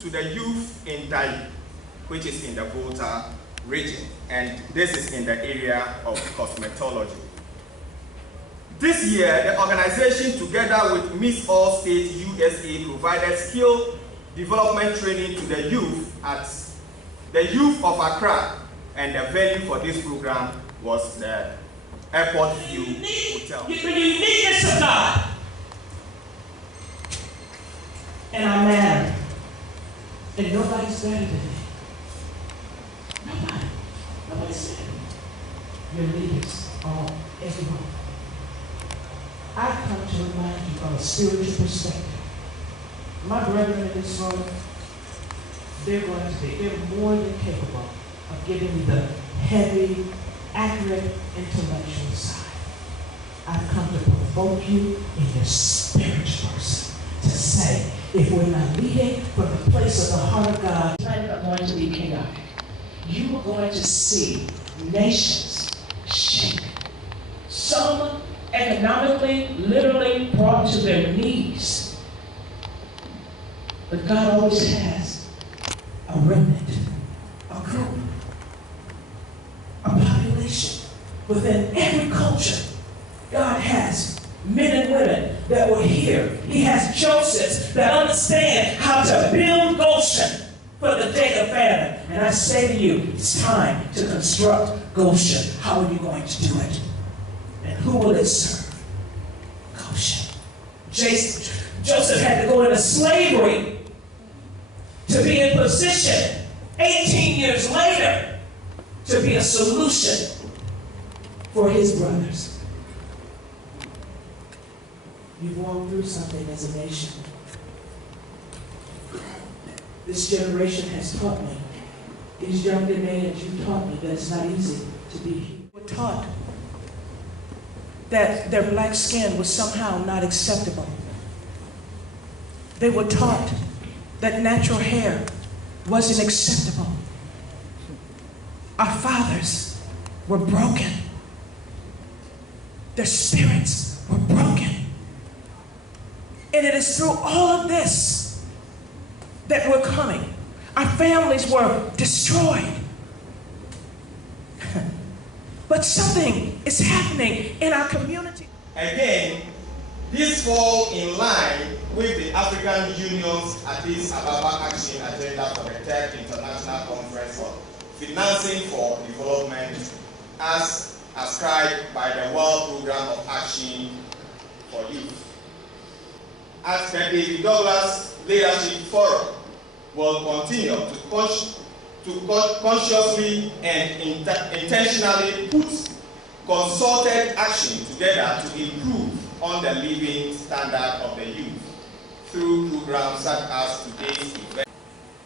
to the youth in Dai, which is in the Volta region, and this is in the area of cosmetology. This year, the organization, together with Miss All State USA, provided skill development training to the youth at the Youth of Accra, and the venue for this program was the Airport View Hotel. The uniqueness of God. And I matter. And nobody's better than me. Nobody's better. Your leaders, all, everyone. I've come to remind you from a spiritual perspective. My brethren in this room, they're more than capable of giving me the heavy, accurate, intellectual side. I've come to provoke you in your spiritual person to say, if we're not leading from the place of the heart of God, it's not going to be chaotic. You are going to see nations shake. Some economically, literally brought to their knees. But God always has a remnant, a group, a population. Within every culture, God has men and women that will hear. He has Josephs that understand how to build Goshen for the day of famine. And I say to you, it's time to construct Goshen. How are you going to do it? And who will it serve? Goshen. Joseph had to go into slavery to be in position 18 years later to be a solution for his brothers. You've walked through something as a nation. This generation has taught me, these young Ghanaians, you taught me that it's not easy to be here. We're taught that their black skin was somehow not acceptable. They were taught that natural hair wasn't acceptable. Our fathers were broken. Their spirits were broken. And it is through all of this that we're coming. Our families were destroyed. But something is happening in our community. Again, this falls in line with the African Union's Addis Ababa Action Agenda for the 3rd International Conference on Financing for Development, as ascribed by the World Programme of Action for Youth. At the David Douglas Leadership Forum, will continue to consciously and intentionally put concerted action together to improve on the living standard of the youth through programs such as today's event,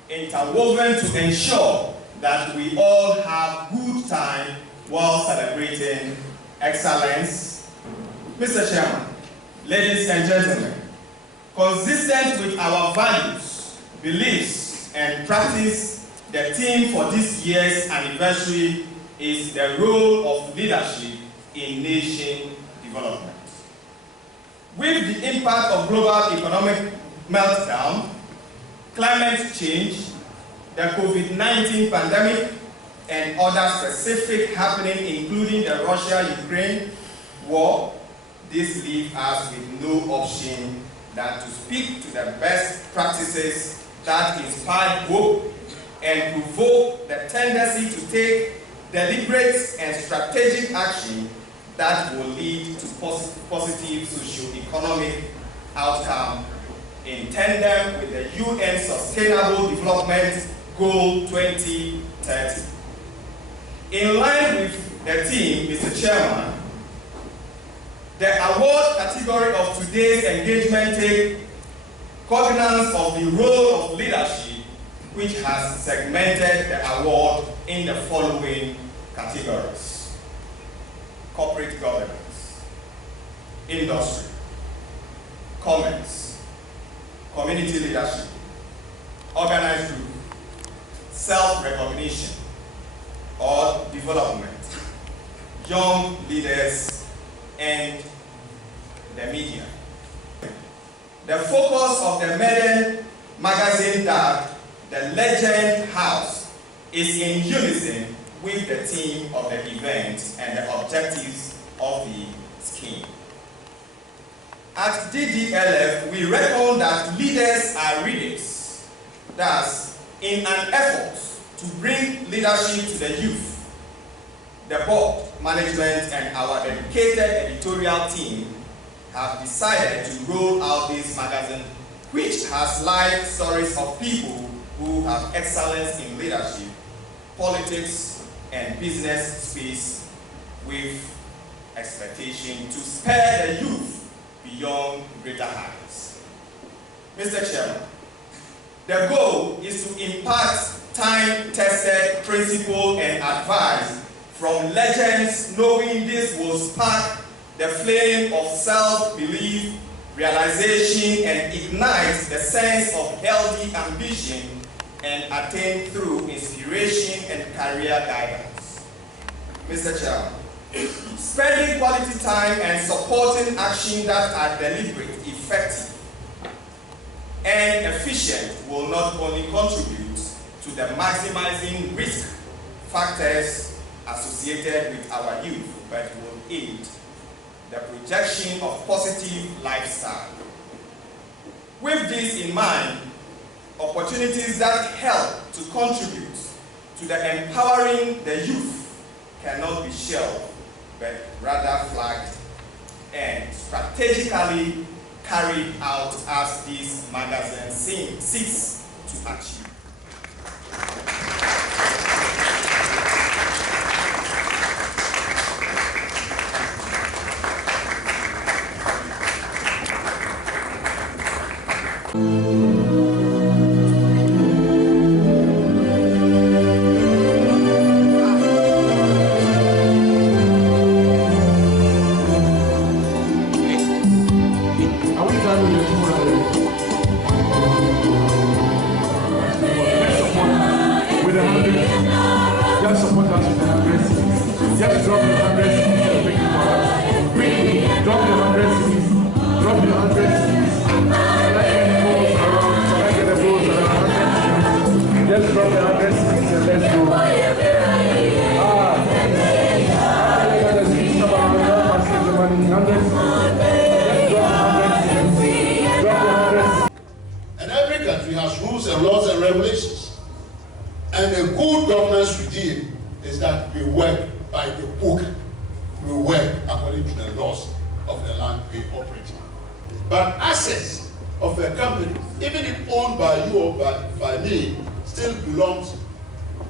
interwoven to ensure that we all have good time while celebrating excellence. Mr. Chairman, ladies and gentlemen, consistent with our values, beliefs, and practice, the theme for this year's anniversary is the role of leadership in nation development. With the impact of global economic meltdown, climate change, the COVID-19 pandemic, and other specific happenings, including the Russia-Ukraine war, this leaves us with no option than to speak to the best practices that inspire hope and provoke the tendency to take deliberate and strategic action that will lead to positive socio-economic outcome in tandem with the UN Sustainable Development Goal 2030. In line with the theme, Mr. Chairman, the award category of today's engagement takes cognizance of the role of leadership, which has segmented the award in the following categories: corporate governance, industry, commerce, community leadership, organized group, self-recognition or development, young leaders, and the media. The focus of the maiden magazine tag the Legend House is in unison with the theme of the event and the objectives of the scheme. At Ddlf, we reckon that leaders are readers. Thus, in an effort to bring leadership to the youth, the board, management, and our dedicated editorial team have decided to roll out this magazine, which has live stories of people who have excellence in leadership, politics, and business space, with expectation to spur the youth beyond greater heights. Mr. Chairman, the goal is to impart time-tested principle and advice from legends, knowing this will spark the flame of self-belief, realization, and ignite the sense of healthy ambition and attain through inspiration and career guidance. Mr. Chairman, spending quality time and supporting action that are deliberate, effective, and efficient will not only contribute to the maximizing risk factors associated with our youth, but will aid the projection of positive lifestyle. With this in mind, opportunities that help to contribute to the empowering the youth cannot be shelved, but rather flagged and strategically carried out as this magazine seeks to achieve. And every country has rules and laws and regulations. And a good governance regime is that we work by the book. We work according to the laws of the land we operate in. But assets of a company, even if owned by you or by me, still belongs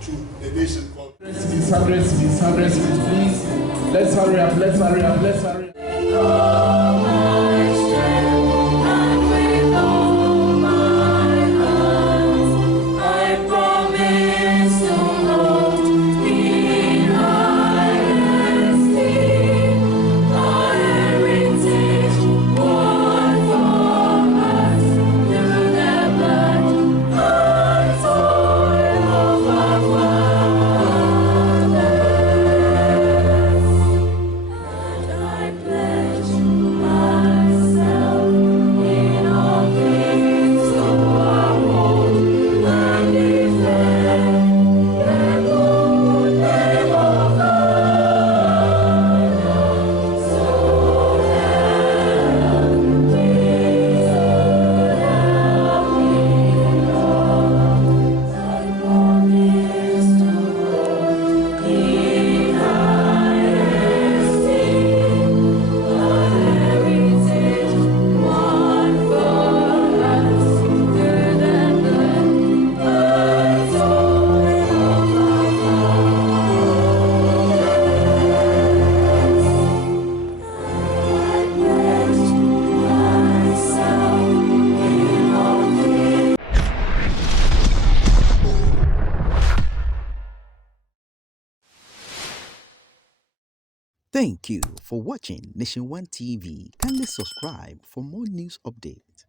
to the nation called. 100 cities, please. Let's hurry up, let's hurry up, let's hurry up. Thank you for watching Nation One TV. Kindly subscribe for more news updates.